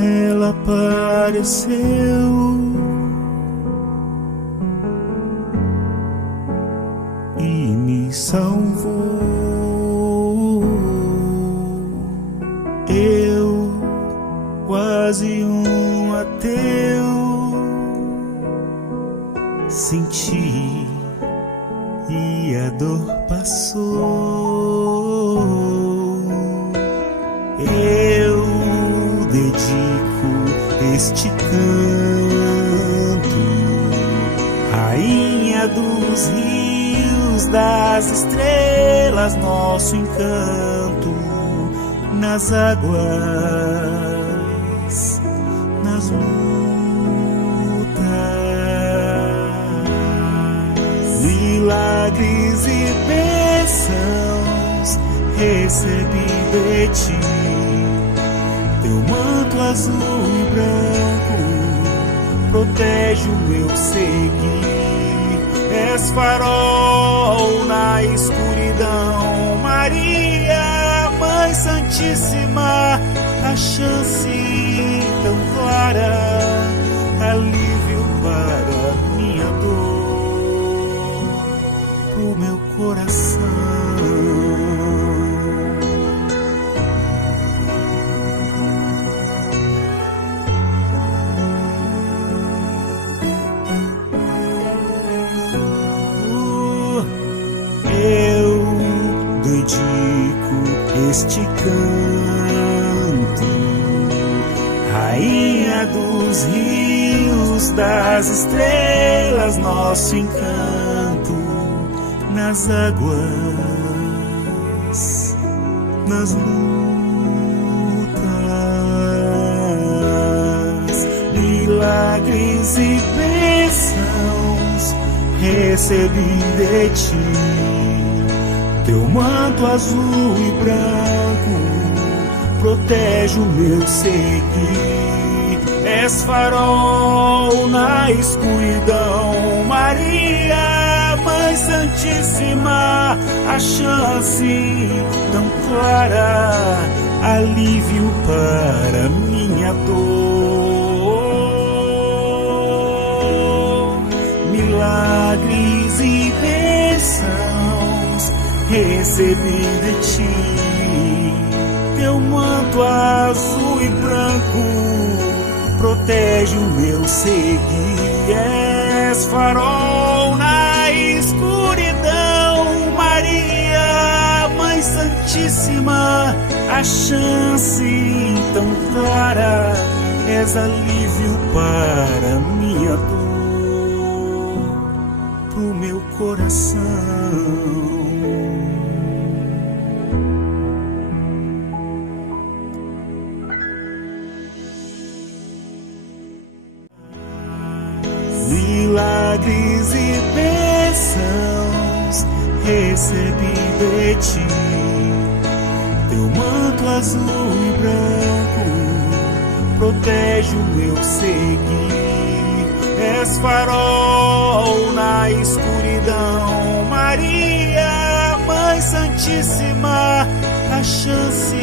ela apareceu e me salvou. Eu, quase um ateu, senti e a dor passou. Eu dedico este canto, rainha dos rios, das estrelas, nosso encanto, nas águas, nas lutas, milagres e bênçãos recebi de ti. Teu manto azul e branco protege o meu seguir. És farol na escuridão, Maria, Mãe Santíssima, a chance tão clara, alívio para minha dor, pro meu coração. Este canto, rainha dos rios, das estrelas, nosso encanto, nas águas, nas lutas, milagres e bênçãos recebi de ti. Teu manto azul e branco protege o meu seguir. És farol na escuridão, Maria, Mãe Santíssima, a chance tão clara, alívio para minha dor. Milagres e bênçãos recebi de ti. Teu manto azul e branco protege o meu seguir. És farol na escuridão, Maria, Mãe Santíssima, a chance tão clara. És alívio para minha dor, pro meu coração. Milagres e bênçãos recebi de ti. Teu manto azul e branco protege o meu seguir. És farol na escuridão, Maria, Mãe Santíssima, a chance